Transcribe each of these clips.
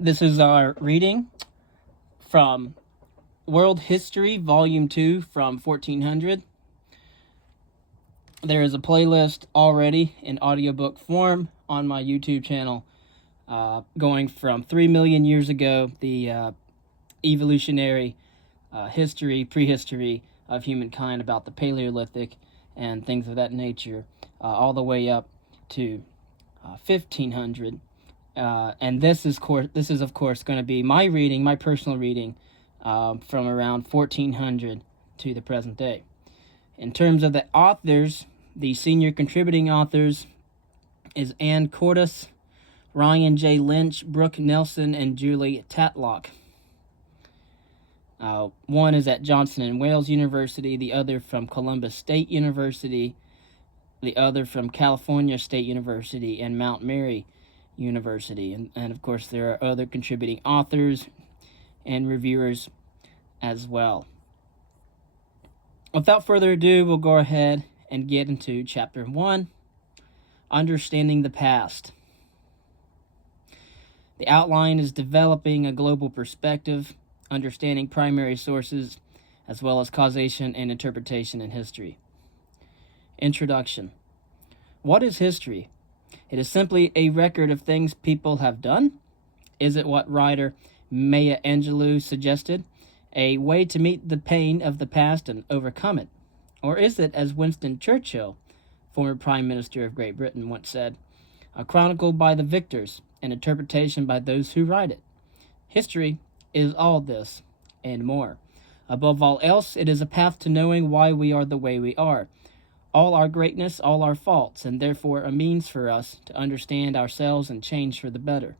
This is our reading from World History, Volume 2 from 1400. There is a playlist already in audiobook form on my YouTube channel going from 3 million years ago, the evolutionary prehistory of humankind about the Paleolithic and things of that nature, all the way up to 1500. And this is of course going to be my reading, my personal reading, from around 1400 to the present day. In terms of the authors, the senior contributing authors is Ann Cordes, Ryan J. Lynch, Brooke Nelson, and Julie Tatlock. One is at Johnson and Wales University, the other from Columbus State University, the other from California State University and Mount Mary University. And of course, there are other contributing authors and reviewers as well. Without further ado, we'll go ahead and get into Chapter 1, Understanding the Past. The outline is developing a global perspective, understanding primary sources, as well as causation and interpretation in history. Introduction. What is history? It is simply a record of things people have done. Is it what writer Maya Angelou suggested? A way to meet the pain of the past and overcome it? Or is it, as Winston Churchill, former Prime Minister of Great Britain, once said, a chronicle by the victors, an interpretation by those who write it? History is all this and more. Above all else, it is a path to knowing why we are the way we are, all our greatness, all our faults, and therefore a means for us to understand ourselves and change for the better.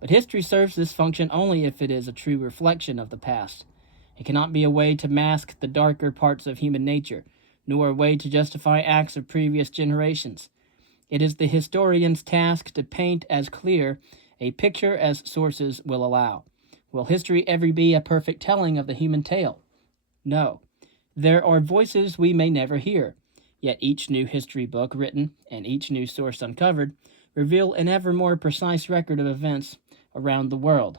But history serves this function only if it is a true reflection of the past. It cannot be a way to mask the darker parts of human nature, nor a way to justify acts of previous generations. It is the historian's task to paint as clear a picture as sources will allow. Will history ever be a perfect telling of the human tale? No. There are voices we may never hear, yet each new history book written and each new source uncovered reveal an ever more precise record of events around the world.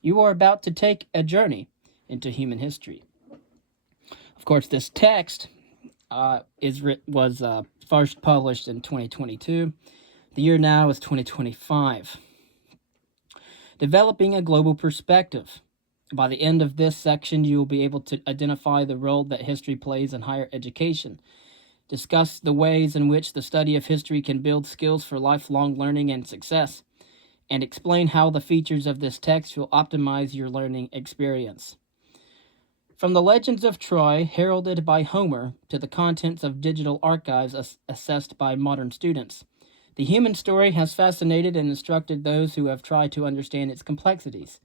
You are about to take a journey into human history. Of course, this text was first published in 2022. The year now is 2025. Developing a global perspective. By the end of this section, you will be able to identify the role that history plays in higher education, discuss the ways in which the study of history can build skills for lifelong learning and success, and explain how the features of this text will optimize your learning experience. From the legends of Troy, heralded by Homer, to the contents of digital archives assessed by modern students, the human story has fascinated and instructed those who have tried to understand its complexities.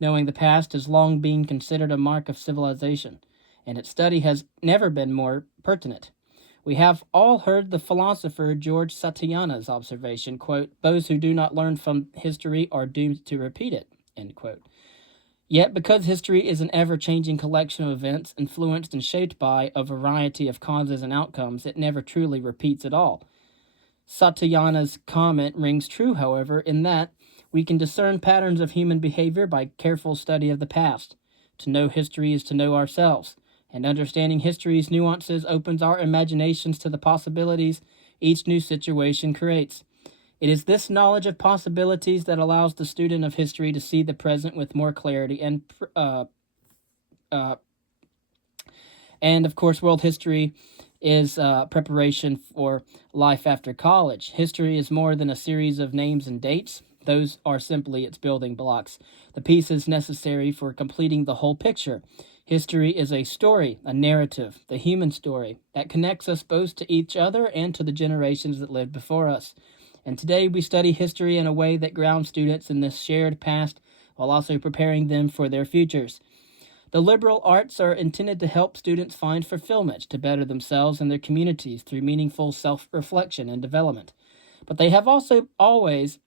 Knowing the past has long been considered a mark of civilization, and its study has never been more pertinent. We have all heard the philosopher George Santayana's observation, quote, "Those who do not learn from history are doomed to repeat it," end quote. Yet, because history is an ever-changing collection of events influenced and shaped by a variety of causes and outcomes, it never truly repeats at all. Santayana's comment rings true, however, in that we can discern patterns of human behavior by careful study of the past. To know history is to know ourselves, and understanding history's nuances opens our imaginations to the possibilities each new situation creates. It is this knowledge of possibilities that allows the student of history to see the present with more clarity and of course, world history is preparation for life after college. History is more than a series of names and dates. Those are simply its building blocks, the pieces necessary for completing the whole picture. History is a story, a narrative, the human story, that connects us both to each other and to the generations that lived before us. And today we study history in a way that grounds students in this shared past while also preparing them for their futures. The liberal arts are intended to help students find fulfillment, to better themselves and their communities through meaningful self-reflection and development. But they have also always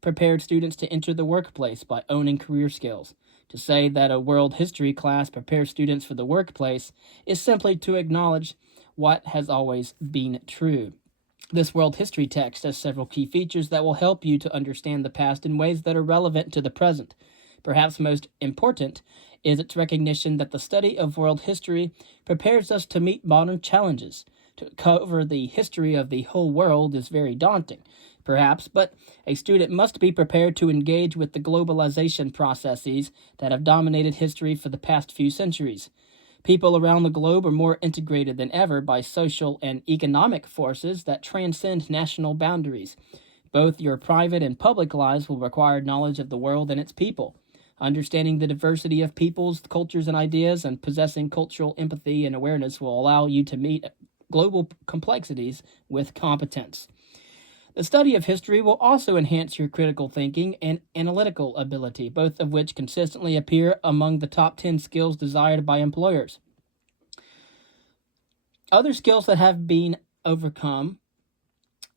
prepared students to enter the workplace by owning career skills. To say that a world history class prepares students for the workplace is simply to acknowledge what has always been true. This world history text has several key features that will help you to understand the past in ways that are relevant to the present. Perhaps most important is its recognition that the study of world history prepares us to meet modern challenges. To cover the history of the whole world is very daunting, perhaps, but a student must be prepared to engage with the globalization processes that have dominated history for the past few centuries. People around the globe are more integrated than ever by social and economic forces that transcend national boundaries. Both your private and public lives will require knowledge of the world and its people. Understanding the diversity of peoples, cultures, and ideas, and possessing cultural empathy and awareness will allow you to meet global complexities with competence. The study of history will also enhance your critical thinking and analytical ability, both of which consistently appear among the top 10 skills desired by employers. Other skills that have been overcome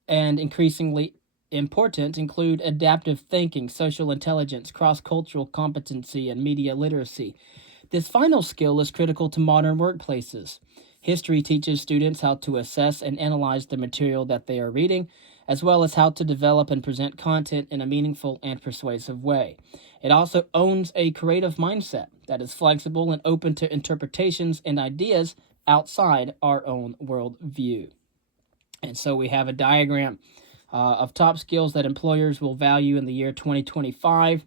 and increasingly important include adaptive thinking, social intelligence, cross-cultural competency, and media literacy. This final skill is critical to modern workplaces. History teaches students how to assess and analyze the material that they are reading, as well as how to develop and present content in a meaningful and persuasive way. It also owns a creative mindset that is flexible and open to interpretations and ideas outside our own worldview. And so we have a diagram of top skills that employers will value in the year 2025.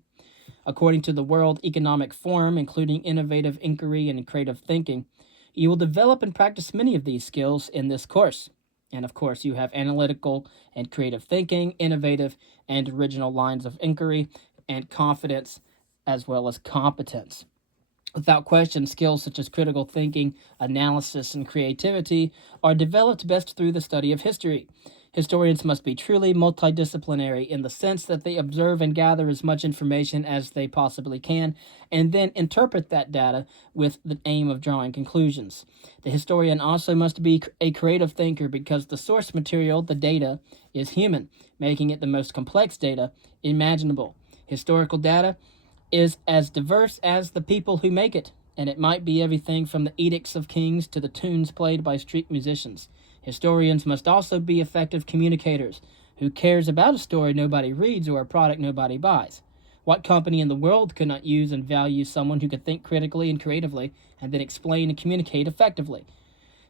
According to the World Economic Forum, including innovative inquiry and creative thinking, you will develop and practice many of these skills in this course. And of course, you have analytical and creative thinking, innovative and original lines of inquiry, and confidence, as well as competence. Without question, skills such as critical thinking, analysis, and creativity are developed best through the study of history. Historians must be truly multidisciplinary in the sense that they observe and gather as much information as they possibly can, and then interpret that data with the aim of drawing conclusions. The historian also must be a creative thinker because the source material, the data, is human, making it the most complex data imaginable. Historical data is as diverse as the people who make it, and it might be everything from the edicts of kings to the tunes played by street musicians. Historians must also be effective communicators. Who cares about a story nobody reads or a product nobody buys? What company in the world could not use and value someone who could think critically and creatively and then explain and communicate effectively?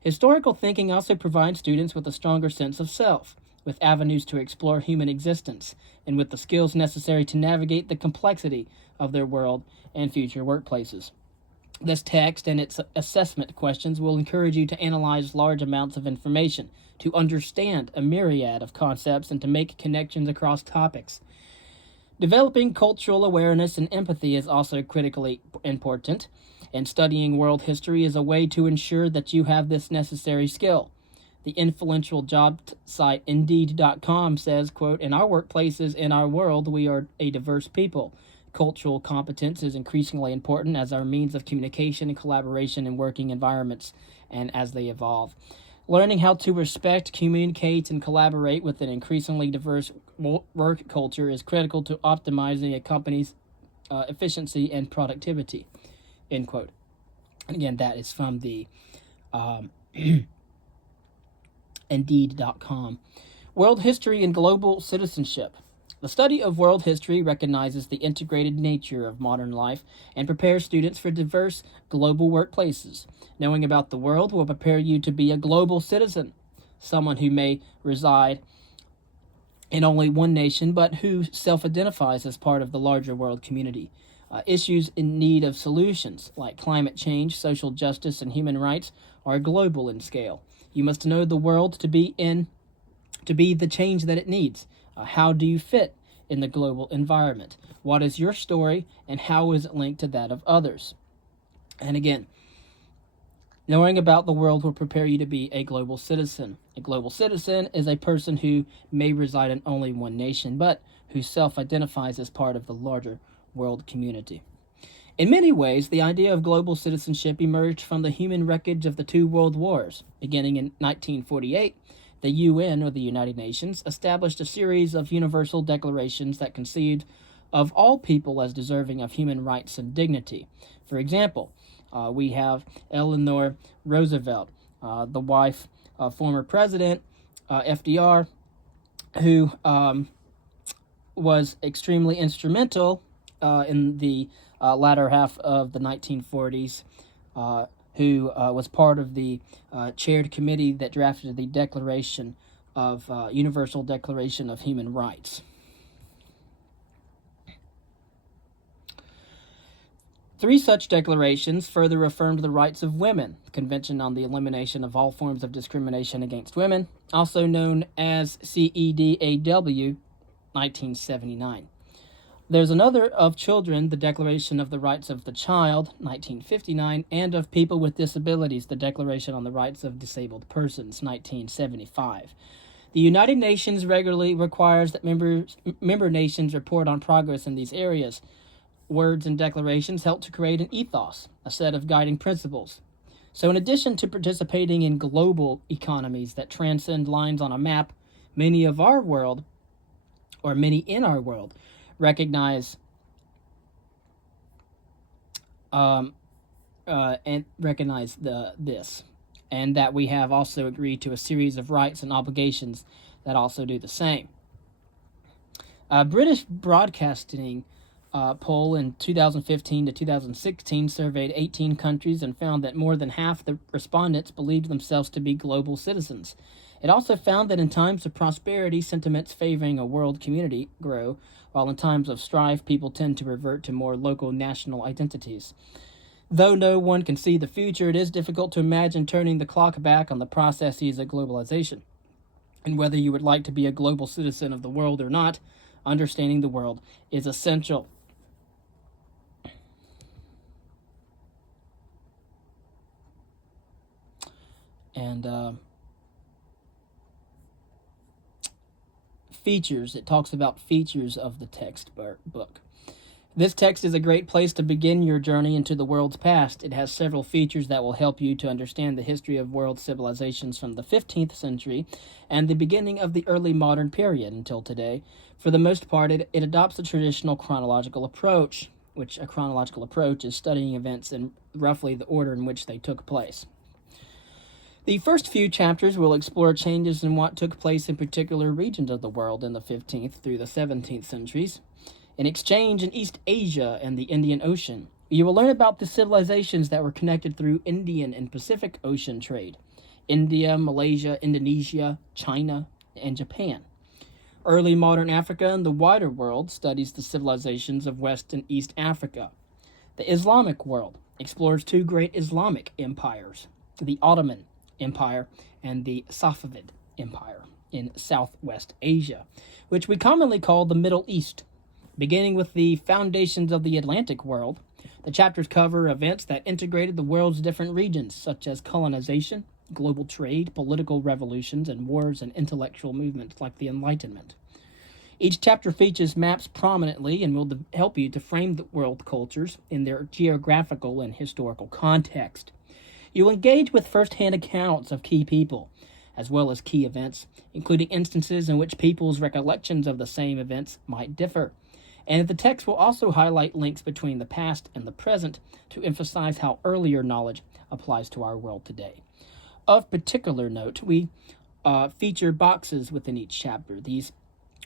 Historical thinking also provides students with a stronger sense of self, with avenues to explore human existence, and with the skills necessary to navigate the complexity of their world and future workplaces. This text and its assessment questions will encourage you to analyze large amounts of information, to understand a myriad of concepts, and to make connections across topics. Developing cultural awareness and empathy is also critically important, and studying world history is a way to ensure that you have this necessary skill. The influential job site Indeed.com says, quote, "In our workplaces, in our world, we are a diverse people. Cultural competence is increasingly important as our means of communication and collaboration in working environments and as they evolve. Learning how to respect, communicate, and collaborate with an increasingly diverse work culture is critical to optimizing a company's efficiency and productivity," end quote. And again, that is from the Indeed.com. World history and global citizenship. The study of world history recognizes the integrated nature of modern life and prepares students for diverse global workplaces. Knowing about the world will prepare you to be a global citizen, someone who may reside in only one nation but who self-identifies as part of the larger world community. Issues in need of solutions, like climate change, social justice, and human rights, are global in scale. You must know the world to be the change that it needs. How do you fit in the global environment? What is your story, and how is it linked to that of others? And again, knowing about the world will prepare you to be a global citizen. A global citizen is a person who may reside in only one nation, but who self-identifies as part of the larger world community. In many ways, the idea of global citizenship emerged from the human wreckage of the two world wars. Beginning in 1948, the UN, or the United Nations, established a series of universal declarations that conceived of all people as deserving of human rights and dignity. For example, we have Eleanor Roosevelt, the wife of former President FDR, who was extremely instrumental in the latter half of the 1940s, who was part of the chaired committee that drafted the Declaration of Universal Declaration of Human Rights. Three such declarations further affirmed the rights of women: the Convention on the Elimination of All Forms of Discrimination Against Women, also known as CEDAW, 1979. There's another of children, the Declaration of the Rights of the Child, 1959, and of people with disabilities, the Declaration on the Rights of Disabled Persons, 1975. The United Nations regularly requires that member nations report on progress in these areas. Words and declarations help to create an ethos, a set of guiding principles. So in addition to participating in global economies that transcend lines on a map, many in our world recognize this, and that we have also agreed to a series of rights and obligations that also do the same. British Broadcasting poll in 2015 to 2016 surveyed 18 countries and found that more than half the respondents believed themselves to be global citizens. It also found that in times of prosperity, sentiments favoring a world community grow, while in times of strife, people tend to revert to more local national identities. Though no one can see the future, it is difficult to imagine turning the clock back on the processes of globalization. And whether you would like to be a global citizen of the world or not, understanding the world is essential. And features, it talks about features of the text book. This text is a great place to begin your journey into the world's past. It has several features that will help you to understand the history of world civilizations from the 15th century and the beginning of the early modern period until today. For the most part, it adopts a traditional chronological approach, which a chronological approach is studying events in roughly the order in which they took place. The first few chapters will explore changes in what took place in particular regions of the world in the 15th through the 17th centuries. In exchange in East Asia and the Indian Ocean, you will learn about the civilizations that were connected through Indian and Pacific Ocean trade: India, Malaysia, Indonesia, China, and Japan. Early modern Africa and the wider world studies the civilizations of West and East Africa. The Islamic world explores two great Islamic empires, the Ottoman Empire and the Safavid Empire in Southwest Asia, which we commonly call the Middle East. Beginning with the foundations of the Atlantic world, the chapters cover events that integrated the world's different regions, such as colonization, global trade, political revolutions, and wars and intellectual movements like the Enlightenment. Each chapter features maps prominently and will help you to frame the world cultures in their geographical and historical context. You will engage with first-hand accounts of key people, as well as key events, including instances in which people's recollections of the same events might differ. And the text will also highlight links between the past and the present to emphasize how earlier knowledge applies to our world today. Of particular note, we feature boxes within each chapter. These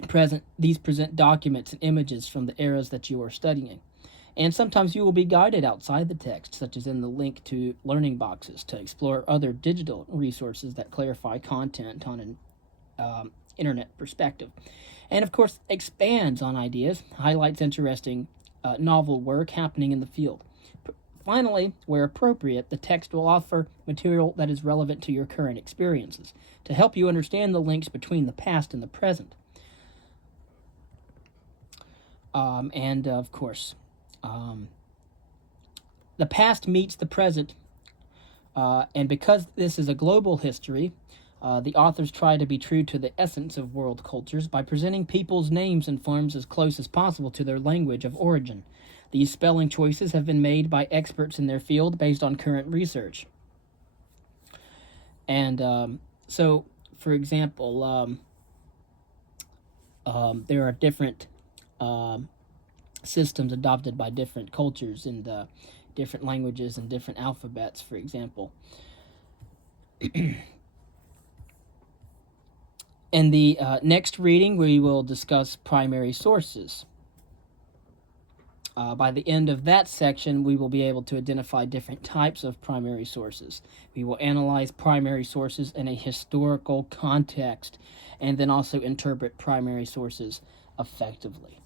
present documents and images from the eras that you are studying. And sometimes you will be guided outside the text, such as in the link to learning boxes, to explore other digital resources that clarify content on an internet perspective. And of course, expands on ideas, highlights interesting novel work happening in the field. Finally, where appropriate, the text will offer material that is relevant to your current experiences to help you understand the links between the past and the present. And of course, the past meets the present, and because this is a global history, the authors try to be true to the essence of world cultures by presenting people's names and forms as close as possible to their language of origin. These spelling choices have been made by experts in their field based on current research. And so, for example, there are different systems adopted by different cultures and different languages and different alphabets, for example. In the next reading, we will discuss primary sources. By the end of that section, we will be able to identify different types of primary sources. We will analyze primary sources in a historical context and then also interpret primary sources effectively.